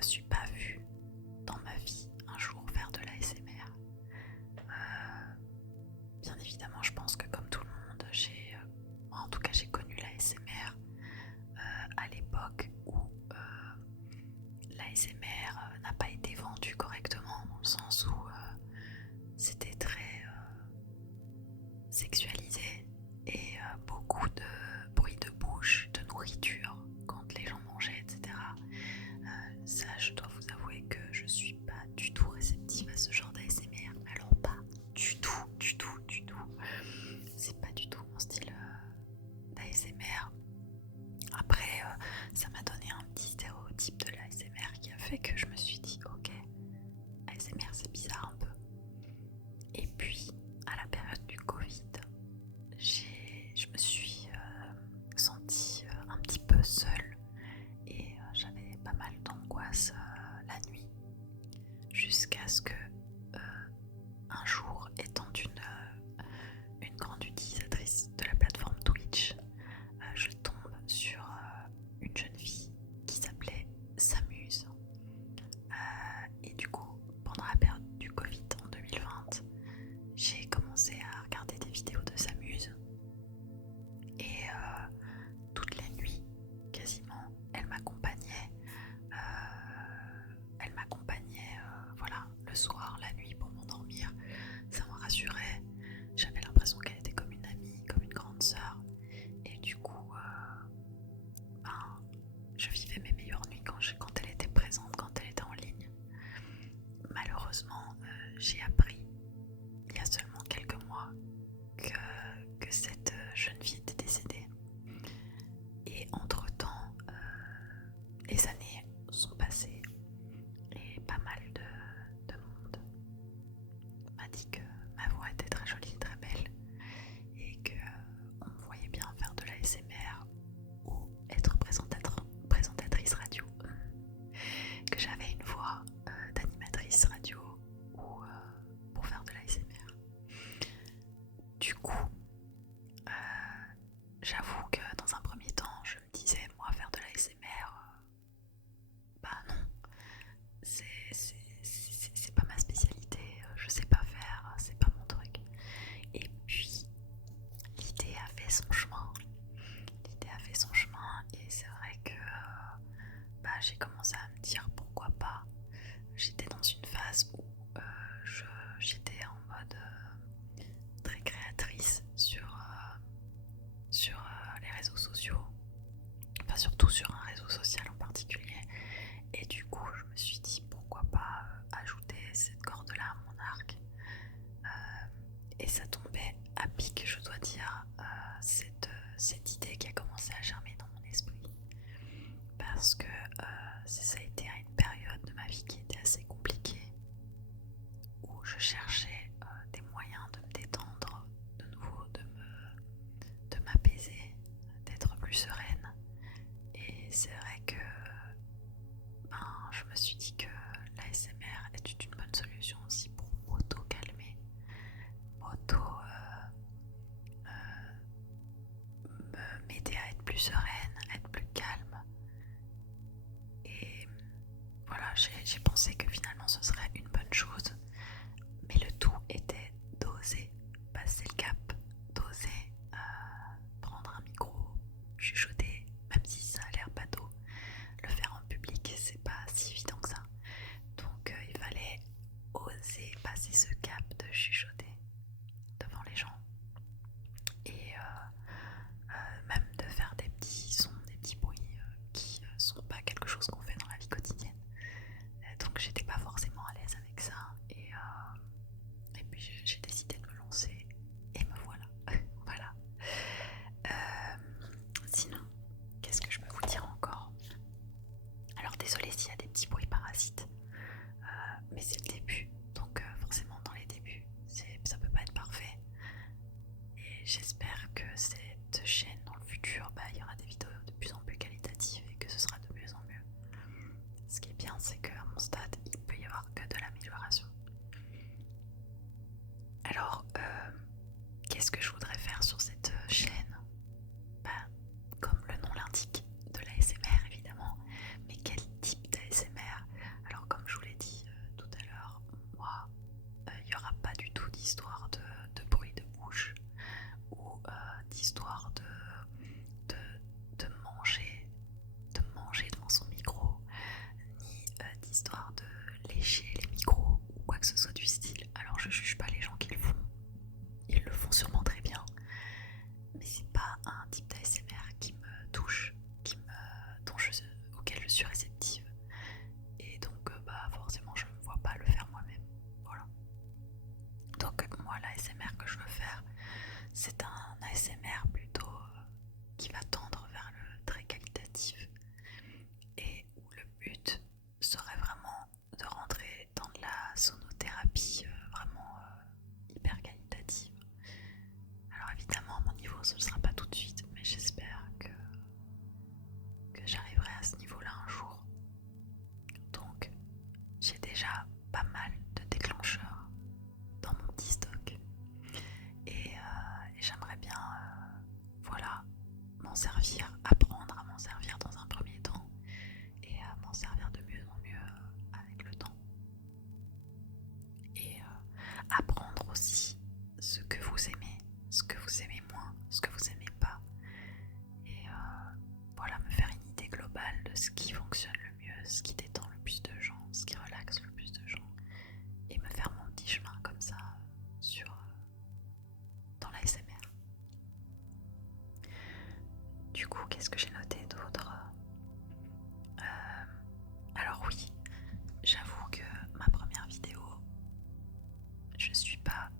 me suis pas vue dans ma vie un jour faire de l'ASMR. Bien évidemment, je pense que comme tout le monde, en tout cas j'ai connu l'ASMR à l'époque où l'ASMR n'a pas été vendu correctement, dans le sens où c'était très sexualisé et beaucoup de bruit de bouche, de nourriture quand les gens mangeaient, etc. Ça, je dois vous avouer que je suis pas du tout réceptive à ce genre d'ASMR. Alors pas du tout. C'est pas du tout mon style d'ASMR. Après, ça m'a donné un petit stéréotype de l'ASMR qui a fait que je me suis dit ok, ASMR c'est bizarre un peu. Et puis, à la période du Covid, je me suis sentie un petit peu seule et j'avais pas mal d'angoisse la nuit, jusqu'à ce que un jour, étant une grande utilisatrice de la plateforme Twitch, je tombe sur une jeune fille qui s'appelait Samuse. Et du coup, pendant la période du Covid en 2020, j'ai commencé à regarder des vidéos de Samuse. Et toutes les nuits, quasiment, elle m'accompagnait. Voilà, le soir, la nuit pour m'endormir. Ça me rassurait. J'avais l'impression qu'elle était comme une amie, comme une grande sœur. Et du coup, je vivais mes meilleures nuits quand elle était présente, quand elle était en ligne. Malheureusement, j'ai appris il y a seulement quelques mois que cette jeune fille était décédée. Et entre-temps, les années sont passées et pas mal de monde m'a dit que ma voix était très jolie, très belle, et qu'on me voyait bien faire de l'ASMR ou être présentatrice radio, que j'avais une voix d'animatrice radio ou pour faire de l'ASMR. Du coup, j'avoue que dans un premier temps, je me disais, moi, faire de l'ASMR, bah non, c'est pas ma spécialité, je sais pas faire, c'est pas mon truc. Et puis, l'idée a fait son chemin. Et c'est vrai que j'ai commencé à me dire pourquoi pas. J'étais dans une phase où j'étais en mode très créatrice sur les réseaux sociaux, enfin surtout sur un réseau social en particulier. Et du coup, je me suis dit pourquoi pas ajouter cette corde-là à mon arc. Et ça tombait à pic, je dois dire, cette idée qui a commencé à germer dans mon esprit. Parce que ça a été à une période de ma vie qui était assez compliquée, où je cherchais des moyens de me détendre, de nouveau de m'apaiser, d'être plus sereine. Et c'est vrai que je me suis dit que l'ASMR était une bonne solution aussi pour m'auto-calmer, m'aider à être plus sereine, à être plus calme. Et voilà, j'ai pensé que finalement ce serait une bonne chose, mais le tout était d'oser passer le cap, d'oser prendre un micro, chuchoter, même si ça a l'air bateau. Le faire en public, c'est pas si évident que ça. Donc il fallait oser passer ce cap de chuchoter devant les gens. Et même de faire des petits sons, des petits bruits qui sont pas quelque chose qu'on fait dans la vie quotidienne. Donc j'étais pas forcément à l'aise avec ça. Et puis j'ai décidé de me lancer. Et me voilà. Voilà. Sinon, qu'est-ce que je peux vous dire encore ? Alors désolé s'il y a des petits bruits parasites, mais c'est le début, donc forcément dans les débuts, ça peut pas être parfait. Et j'espère que cette chaîne dans le futur, il y aura des vidéos de plus en plus qualitatives et que ce sera de mieux en mieux. Ce qui est bien, c'est qu'à mon stade, il peut y avoir que de l'amélioration. Alors, qu'est-ce que je voudrais faire sur cette chaîne ? Comme le nom l'indique, de l'ASMR évidemment, mais quel type d'ASMR ? d'histoire de lécher les micros ou quoi que ce soit du style. Alors je juge pas les gens qui le font, ils le font sûrement très bien, mais c'est pas un type d'ASMR qui me touche, auquel je suis réceptive. Et donc forcément je me vois pas le faire moi-même. Voilà. Donc moi l'ASMR que je veux faire, c'est un ASMR plutôt qui va tendre vers le très qualitatif et où le but serait vraiment de rentrer dans de la sonothérapie vraiment hyper qualitative. Alors évidemment à mon niveau ce ne sera pas tout de suite, mais j'espère que j'arriverai à ce niveau-là un jour. Donc j'ai déjà pas mal de déclencheurs dans mon petit stock et j'aimerais bien voilà, m'en servir, apprendre à m'en servir dans un premier temps et à m'en servir de mieux en mieux avec le temps. Et apprendre aussi ce que vous aimez, ce que vous aimez moins, ce que vous aimez pas. Et voilà, me faire une idée globale de ce qui fonctionne le mieux, ce qui détend le plus de gens, ce qui relaxe le plus de gens. Et me faire mon petit chemin comme ça dans l'ASMR. Du coup, qu'est-ce que j'ai noté d'autre ? Alors oui, j'avoue que ma première vidéo, je suis pas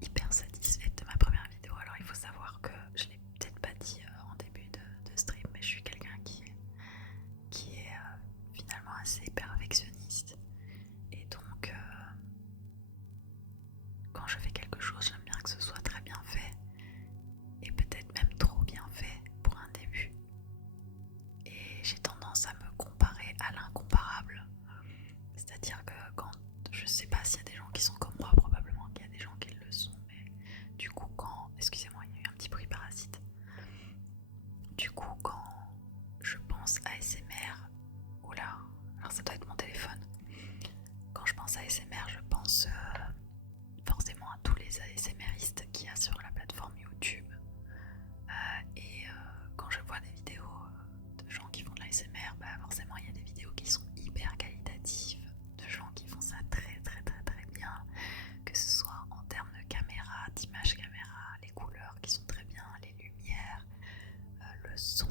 hyper satisfaite de ma première vidéo. Alors il faut savoir que je l'ai peut-être pas dit en début de stream, mais je suis quelqu'un qui est finalement assez perfectionniste. Et donc quand je fais quelque chose, j'aime bien que ce soit très bien fait. Et peut-être même trop bien fait pour un début. Et j'ai tendance à me comparer à l'incomparable. C'est-à-dire que quand, je sais pas s'il y a des gens qui sont comme moi, probablement qu'il y a des gens qui le sont, mais du coup quand, excusez-moi, il y a eu un petit bruit parasite. Du coup quand je pense à ASMR, oula, alors ça doit être mon téléphone. Quand je pense à ASMR, je pense forcément à tous les ASMRistes qu'il y a sur la plateforme YouTube. Et quand je vois des vidéos de gens qui font de l'ASMR, forcément il y a des vidéos qui sont hyper qualitatives, de gens qui font ça très très très très bien, que ce soit en termes de caméra, d'image caméra, les couleurs qui sont très bien, les lumières, le son,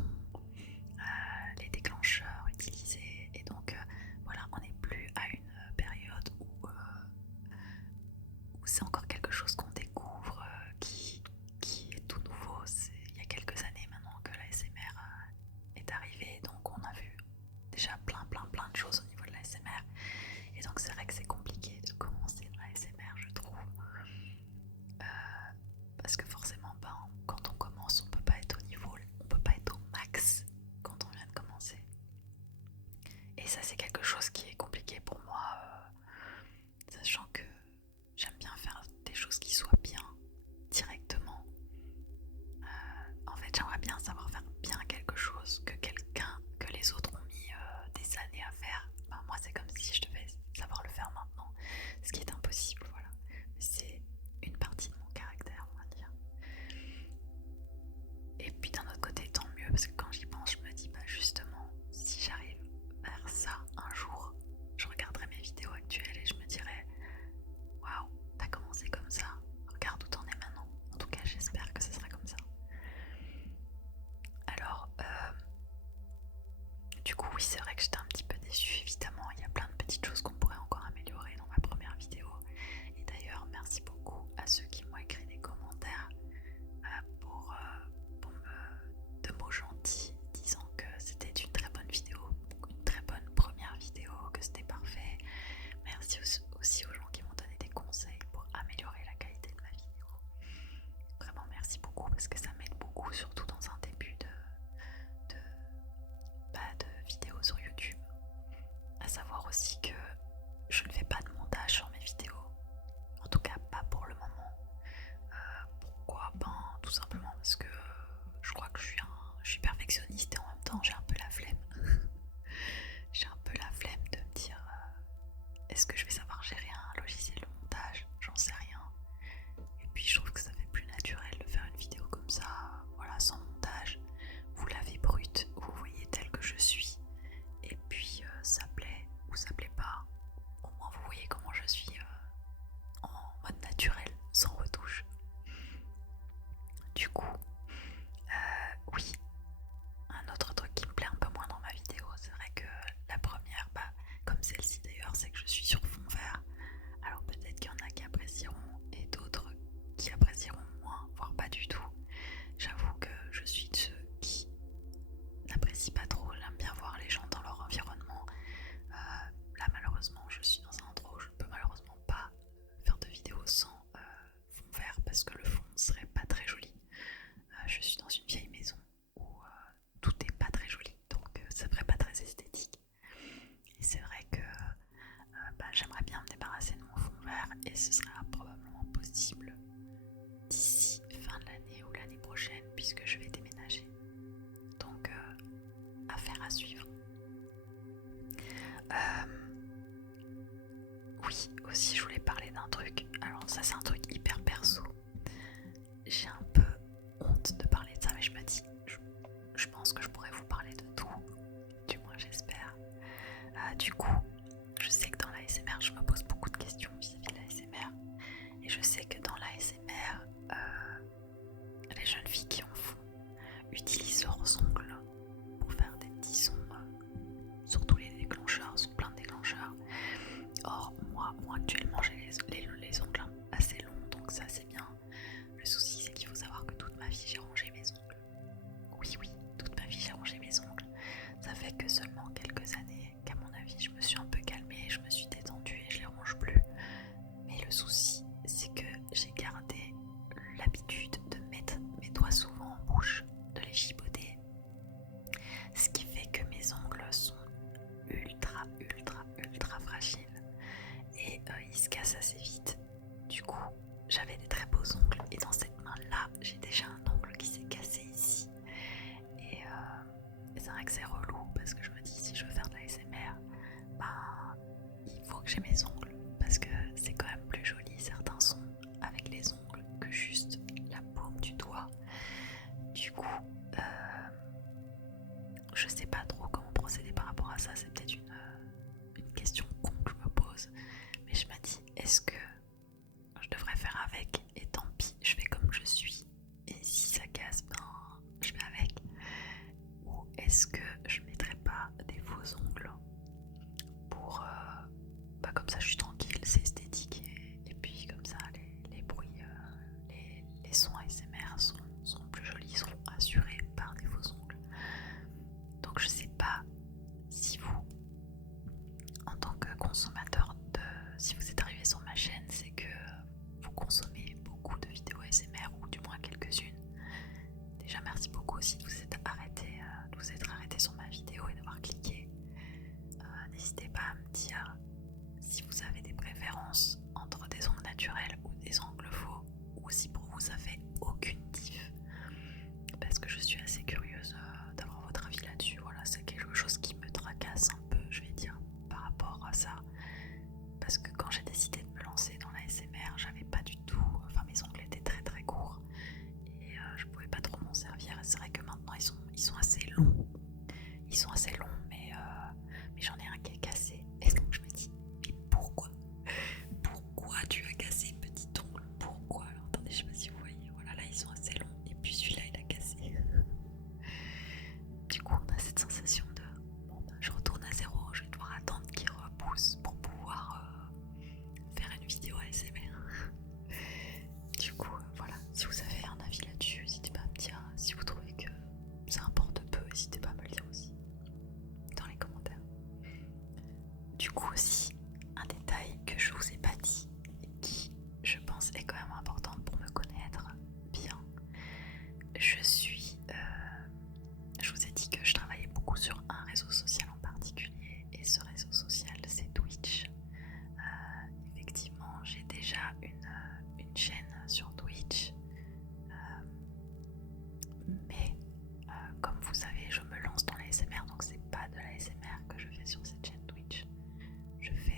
les déclencheurs utilisés. Et donc voilà, on n'est plus à une période où c'est encore quelque chose qu'on découvre, qui est tout nouveau. Il y a quelques années maintenant que l'ASMR est arrivé, donc on a vu déjà plein de choses au niveau de l'ASMR. Et donc c'est vrai que c'est compliqué de commencer dans l'ASMR, je trouve. Parce que forcément, quand on commence, on peut pas être au niveau, on peut pas être au max quand on vient de commencer. Et ça c'est quelque chose qui est compliqué pour moi, sachant que j'aime bien faire des choses qui soient bien directement. En fait, j'aimerais bien savoir faire bien quelque chose que les autres ont mis des années à faire. Moi, c'est comme si je devais savoir le faire maintenant, ce qui est impossible, voilà. Mais c'est une partie de mon caractère, on va dire. Et puis d'un autre côté, tant mieux, parce que quand j'y pense, je me dis, justement, si j'arrive vers ça un jour, je regarderai mes vidéos actuelles et je me dirai, waouh, t'as commencé comme ça, regarde où t'en es maintenant. En tout cas, j'espère que ce sera comme ça. Alors, du coup, oui, c'est vrai que j'étais un petit peu déçue, évidemment. Il y a plein de petites choses qu'on pourrait encore améliorer dans ma première vidéo. Et d'ailleurs, merci beaucoup à ceux qui m'ont écrit des commentaires pour de mots gentils, disant que c'était une très bonne vidéo, une très bonne première vidéo, que c'était parfait. Merci aussi aux gens qui m'ont donné des conseils pour améliorer la qualité de ma vidéo. Vraiment merci beaucoup parce que ça m'aide beaucoup, surtout dans un début de vidéos sur YouTube. À savoir aussi que ou ça plaît pas, au moins vous voyez comment je suis en mode naturel, sans retouche. Du coup, oui, un autre truc qui me plaît un peu moins dans ma vidéo, c'est vrai que la première, comme celle-ci d'ailleurs, c'est que je suis sur fond vert. Alors peut-être qu'il y en a qui apprécieront et d'autres qui apprécieront moins, voire pas du tout. J'avoue que je suis de ceux qui n'apprécient pas trop, j'aime bien voir les gens dans leur environnement. Là malheureusement je suis dans un endroit où je ne peux malheureusement pas faire de vidéos sans fond vert parce que le fond serait pas très joli. Je suis dans une vieille maison où tout est pas très joli, donc ça ferait pas très esthétique. Et c'est vrai que j'aimerais bien me débarrasser de mon fond vert et ce sera probablement possible d'ici fin de l'année ou l'année prochaine puisque je vais déménager. Donc affaire à suivre. Oui, aussi je voulais parler d'un truc. Alors ça c'est un truc hyper perso. J'ai un peu honte de parler de ça mais je me dis, je pense que je pourrais vous parler de tout. Du moins j'espère. Du coup, je sais que dans l'ASMR je me pose beaucoup de questions vis-à-vis de l'ASMR. Et je sais que dans l'ASMR, les jeunes filles qui en font utilisent leurs ongles pour faire des petits sons, surtout les déclencheurs, sont plein de déclencheurs. Or, moi actuellement j'ai les ongles assez longs, donc ça c'est bien. Le souci c'est qu'il faut savoir que toute ma vie j'ai rangé mes ongles. Oui, toute ma vie j'ai rangé mes ongles. Ça fait que seulement quelques années qu'à mon avis je me suis un peu calmée, je me suis détendue et je les range plus. Mais le souci c'est que j'ai gardé l'habitude de mettre mes doigts souvent en bouche, de les chipoter. Ce qui fait que mes ongles sont ultra fragiles et ils se cassent assez vite. Du coup, j'avais des très beaux ongles et dans cette main-là, j'ai déjà un ongle qui s'est cassé ici. Et c'est vrai que c'est relou parce que je me dis si je veux faire de l'ASMR, il faut que j'ai mes ongles parce que c'est quand même plus joli certains sons avec les ongles que juste la paume du doigt. Du coup, je sais pas trop comment procéder par rapport à ça, c'est peut-être une question con que je me pose, mais je me dis est-ce que je devrais faire avec et tant pis, je fais comme je suis et si ça casse, je fais avec, ou est-ce que je mettrais pas des faux ongles pour comme ça je suis tranquille, c'est esthétique et puis comme ça les bruits, les sons ASMR seront plus jolis, seront assurés par des faux ongles. Donc je sais pas si vous, en tant que consommateur si vous êtes arrivé sur ma chaîne, c'est que vous consommez beaucoup de vidéos ASMR ou du moins quelques-unes. Déjà merci beaucoup aussi de vous être arrêté sur ma vidéo et d'avoir cliqué. N'hésitez pas à me dire si vous avez des préférences entre des ongles naturels ou des ongles faux, ou si pour vous ça fait aucune diff, parce que je suis assez curieuse d'avoir votre avis là-dessus. Voilà, c'est quelque chose qui me tracasse un peu, je vais dire, par rapport à ça, parce que quand j'ai décidé de me lancer dans l'ASMR, j'avais pas du tout, mes ongles étaient très courts et je pouvais pas trop m'en servir. Et c'est vrai que maintenant ils sont assez longs, mais j'en ai un qui est cassé. Et donc je me dis, mais pourquoi tu as cassé, petit ongle? Pourquoi? Alors attendez, je sais pas si vous voyez, voilà, là ils sont assez longs et puis celui-là il a cassé. Du coup on a cette sensation de je retourne à zéro, je vais devoir attendre qu'il repousse pour pouvoir faire une vidéo ASMR. Du coup voilà, si vous avez un avis là-dessus, n'hésitez pas à me dire. Si vous trouvez que ça importe peu, n'hésitez pas à me le dire aussi dans les commentaires. Du coup aussi, un détail que je vous ai pas dit et qui, je pense, est quand même important pour me connaître bien. Je vous ai dit que je travaillais beaucoup sur un réseau social en particulier et ce réseau social c'est Twitch. Effectivement, j'ai déjà une chaîne sur Twitch, mais comme vous savez, je me lance dans l'ASMR, donc c'est pas de l'ASMR que je fais sur cette chaîne Twitch. Je fais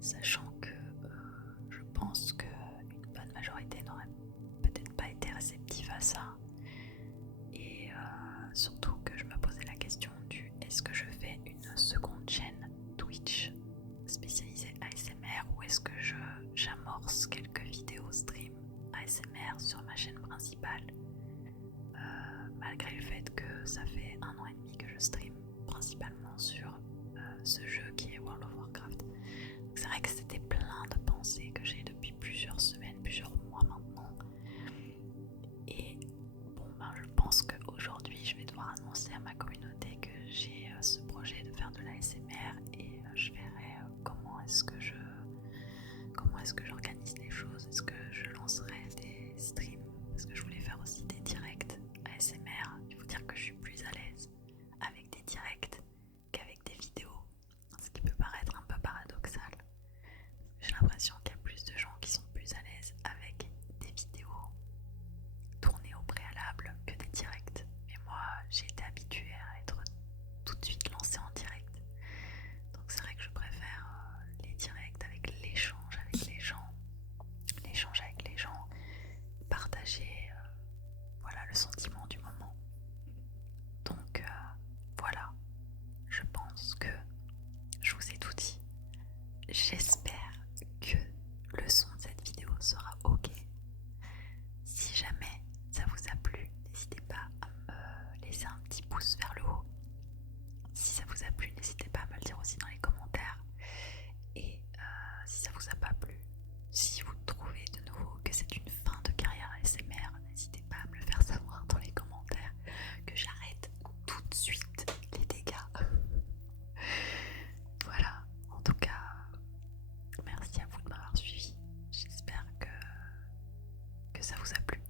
sachant que je pense qu'une bonne majorité n'aurait peut-être pas été réceptive à ça. Et surtout que je me posais la question du est-ce que je fais une seconde chaîne Twitch spécialisée ASMR ou est-ce que j'amorce quelques vidéos stream ASMR sur ma chaîne principale, malgré le fait que ça fait 1 an et demi que je stream principalement sur ce jeu qui est World of Warcraft. C'est vrai que c'était plein de pensées que j'ai depuis plusieurs semaines, plusieurs mois maintenant. Et bon, je pense qu'aujourd'hui je vais devoir annoncer à ma communauté que j'ai ce projet de faire de l'ASMR et je verrai comment est-ce que j'organise les choses. Est-ce que je lancerai des streams, parce que je voulais faire aussi des directs ASMR. Il faut dire que je suis plus à l'aise avec des directs qu'avec des vidéos, ce qui peut paraître un peu paradoxal. J'ai l'impression qu'il y a plus de gens qui sont plus à l'aise avec des vidéos tournées au préalable que des directs. Mais moi, j'ai été habituée à être tout de suite lancée en direct. Donc c'est vrai que je préfère les directs avec l'échange avec les gens, partager voilà, le sentiment du moment. Donc voilà, je pense que je vous ai tout dit. J'espère que le son de cette vidéo sera ok. Si jamais ça vous a plu, n'hésitez pas à me laisser un petit pouce vers le haut. Si ça vous a plu, n'hésitez pas à me le dire aussi dans les commentaires. Et si ça vous a pas plu, si vous trouvez de nouveau que c'est une fin de carrière ASMR, n'hésitez pas à me le faire savoir dans les commentaires, que j'arrête tout de suite les dégâts. Voilà, en tout cas, merci à vous de m'avoir suivi. J'espère que ça vous a plu.